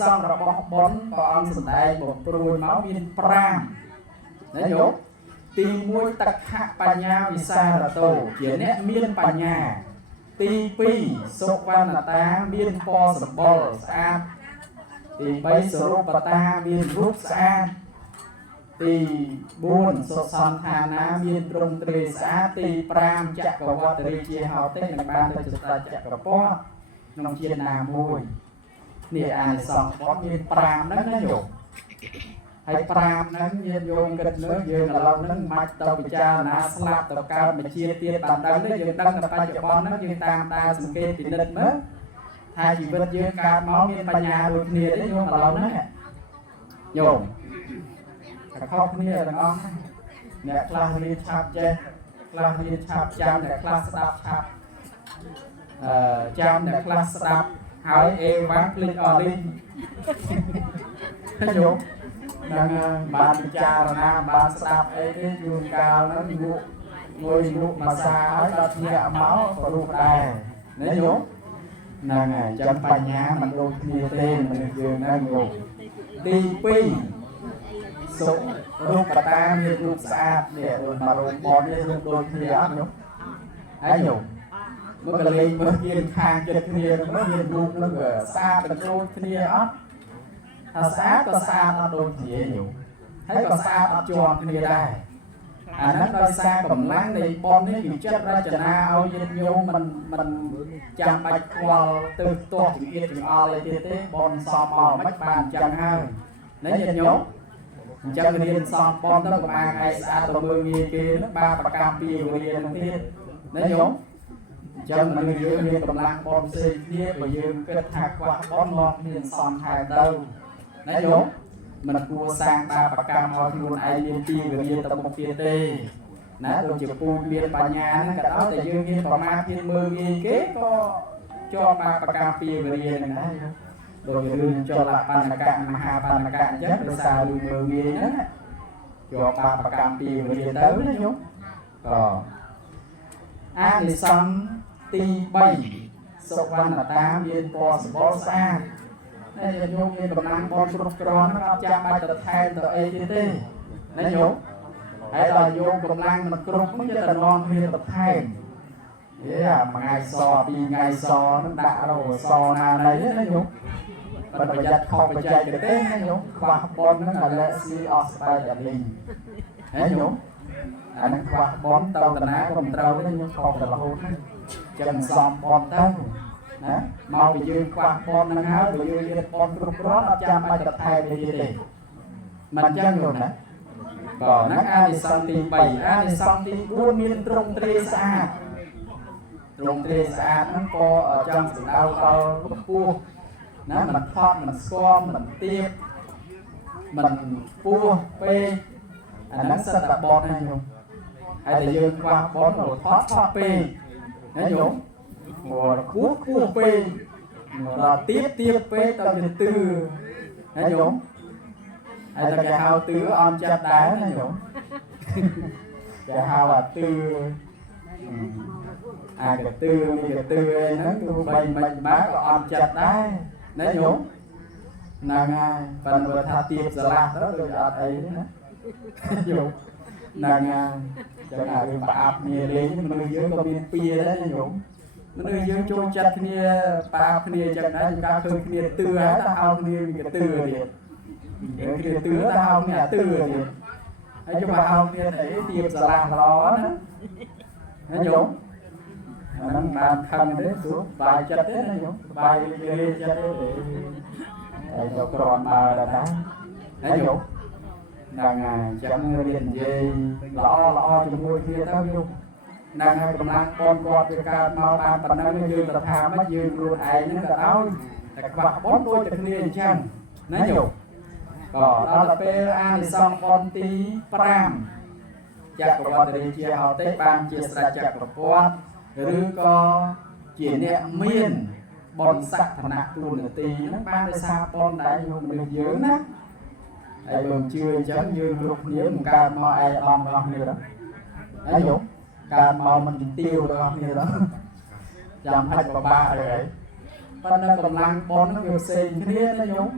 សង្ឃរបស់បុណ្យព្រះអង្គសម្ដែងបំព្រួយមកមាន5ណាញោមទី1តក្ខបញ្ញាវិសារតោជាអ្នកមានបញ្ញាទី2សុវណ្ណតាមានពណ៌សម្បុរស្អាតទី3សរូបតាមានរូបស្អាតទី4សុសន្តានាមានទ្រង់ទ្រាយស្អាតទី5ចក្រវត្តិរាជាហោទេនឹងបានទៅចតាចក្រពតក្នុងជាតិណាមួយនេះអានិសង្ឃបុណ្យមាន5ហ្នឹងណាញោមហើយ5ហ្នឹងញាតិញោមគិតមើលយើងឥឡូវហ្នឹងមិនទៅពិចារណាស្លាប់ទៅកើតមួយជាតិទៀតបានដឹងទេយើងដឹងតែបច្ចុប្បន្នហ្នឹងយើងតាមដានសង្កេតពិនិត្យមើលថាជីវិតយើងកើតមកមានបញ្ញាដូចគ្នាទេញោមឥឡូវហ្នឹងញោមតែខុសគ្នាទាំងអស់អ្នកខ្លះរៀនឆាប់ចេះខ្លះរៀនឆាប់ចាំអ្នកខ្លះស្ដាប់ឆាប់ចាំអ្នកខ្លះស្ដាប់ហើយអេវ៉ាន់ភ្លេចអស់លីងញោមនឹងបានពិចារណាបានស្ដាប់អីទេជួនកាលហ្នឹងងក់ងុយងក់មួយសាហើយដល់ញាក់មកក៏រស់ដែរណាញោមហ្នឹងហើយចាំបញ្ញាមិនដូចគ្នាទេមនុស្សយើងហ្នឹងញោមទី2សុរូបតាមានរូបស្អាតនេះដូចមករូបបននេះរូបដូចគ្នាអត់ញោមហើយញោមមកកលេងមើលគៀនខាងចិត្តគ្នាហ្នឹងមានរូបហ្នឹងស្អាតដូចគ្នាអត់ថាស្អាតក៏ស្អាតអត់ដូចគ្នាញោមហើយក៏ស្អាតអត់ជាប់គ្នាដែរអាហ្នឹងដោយសារកម្លាំងនៃបុណ្យនេះវាចិត្តរចនាឲ្យញាតិញោមមិនចាំបាច់ខ្វល់ទៅទាស់ចង្អៀតចង្អល់អីទៀតទេបុណ្យសមមកមិនបានអញ្ចឹងហើយណាញាតិញោមអញ្ចឹងរៀនសមបុណ្យទៅកុំអាងឯស្អាតទៅមើលងាយគេហ្នឹងបាបកម្មពីវេលាហ្នឹងទៀតណាញោមអញ្ចឹងមនុស្សយើងមានកម្លាំងបុណ្យផ្សេងគ្នាបើយើងគិតថាខ្វះបុណ្យមកមានសមថែមទៅណាញោមមិនគួរសាងបាបកម្មឲ្យខ្លួនឯងមានទីវេលាទៅមុខទៀតទេណាដូចជាពូមានបញ្ញាហ្នឹងក៏ដោយតែយើងមានប្រមាទមានមើលងាយគេក៏ជាប់បាបកម្មពីវេលាហ្នឹងដែរដូចរឿងចលបណ្ណកៈមហាបណ្ណកៈអញ្ចឹងដោយសាររឿងមើលងាយហ្នឹងជាប់បាបកម្មពីវេលាទៅណាញោមក៏អានិសង្ឃទី3សុវណ្ណតាមានពណ៌សម្បុរស្អាតតែញោមមានកម្លាំងបនគ្រប់គ្រាន់ហ្នឹងអត់ចាំបាច់ទៅថែមទៅអីទៀតទេណាញោមហើយដល់ញោមកម្លាំងមិនគ្រប់ហ្នឹងចេះតែនាំគ្នាបន្ថែមយេមួយថ្ងៃស2ថ្ងៃសហ្នឹងដាក់រោសណាណីណាញោមបើប្រយ័ត្នខុសបច្ចេកទេសណាញោមខ្វះបនហ្នឹងអាឡែស៊ីអស់ស្បែកអាលីងណាញោមអាហ្នឹងខ្វះបនទៅតាណាក៏មិនត្រូវទេញោមខុសតែរហូតហ្នឹងចឹងសំបនទៅណាមកពីយើងខ្វះបនហ្នឹងហើយបើយើងរៀនបនគ្រប់គ្រាន់អត់ចាំបាច់ទៅថែមទៀតទេមិនចឹងនោះណាក៏ហ្នឹងអានិសង្ឃទី3អានិសង្ឃទី4មានទ្រង់ទ្រាយស្អាតទ្រង់ទ្រាយស្អាតហ្នឹងក៏ចង់សម្ដៅដល់កម្ពស់ណាមិនថត់មិនស្គមមិនទៀបមិនពោះពេកអាហ្នឹងសិតតែបនណាញោមហើយតែយើងខ្វះបនរថត់ពេកណាញោមគួរពេកដល់ទៀបពេកទៅជាទឺណាញោមហើយតែគេហៅទឺអន់ចិត្តដែរណាញោមគេហៅអាទឺអាកទឺមានកទឺអីហ្នឹងទោះបីមិនបានក៏អន់ចិត្តដែរណាញោមហ្នឹងហើយប៉ុន្តែថាទៀបស្រឡះទៅដូចអត់អីទេណាញោមហ្នឹងហើយចឹងអារឿងប្រអាប់គ្នាលេងមនុស្សយើងក៏មានពៀដែរណាញោមមនុស្សយើងចូលចិត្តគ្នាប៉ាគ្នាចឹងដែរយើងកាលឃើញគ្នាទឿហើយតែហៅគ្នាមានកទឿទៀតគ្នាទឿតែហៅគ្នាទឿទៀតហើយយកមកហៅគ្នាអីទៀបស្រឡះល្អណាញោមអាហ្នឹងបានខឹងទេព្រោះបាយចិត្តទេណាញោមបាយលេងចិត្តទេហើយទៅក្រនដើរដែរណាញោមហ្នឹងហើយចឹងរៀននិយាយល្អជាមួយគ្នាទៅញោមហ្នឹងហើយកម្លាំងបនគាត់វាកើតមកបានប៉ុណ្ណឹងយើងទៅថាមកយើងខ្លួនឯងហ្នឹងក៏ឲ្យតែខ្វះបនដូចតែគ្នាអញ្ចឹងណាញោមក៏ដល់ទៅពេលអានិសង្ឃបនទី5ចក្រវត្តិរាជាហោទេបានជាស្រេចចក្រពត្តិឬក៏ជាអ្នកមានបនសក្ខណៈទូនាទីហ្នឹងបានដោយសារបនដែលញោមមនុស្សយើងណាហើយបើជឿអញ្ចឹងយើងគ្រប់គ្នាមិនកើតមកឯកឧត្តមរបស់គ្នាទេហើយញោមកើតមកមិនទីទាវរបស់គ្នាទេចាំហាច់បបាក់អី ប៉ុន្តែកម្លាំងប៉ុននឹងវាផ្សេងគ្នាណាញោម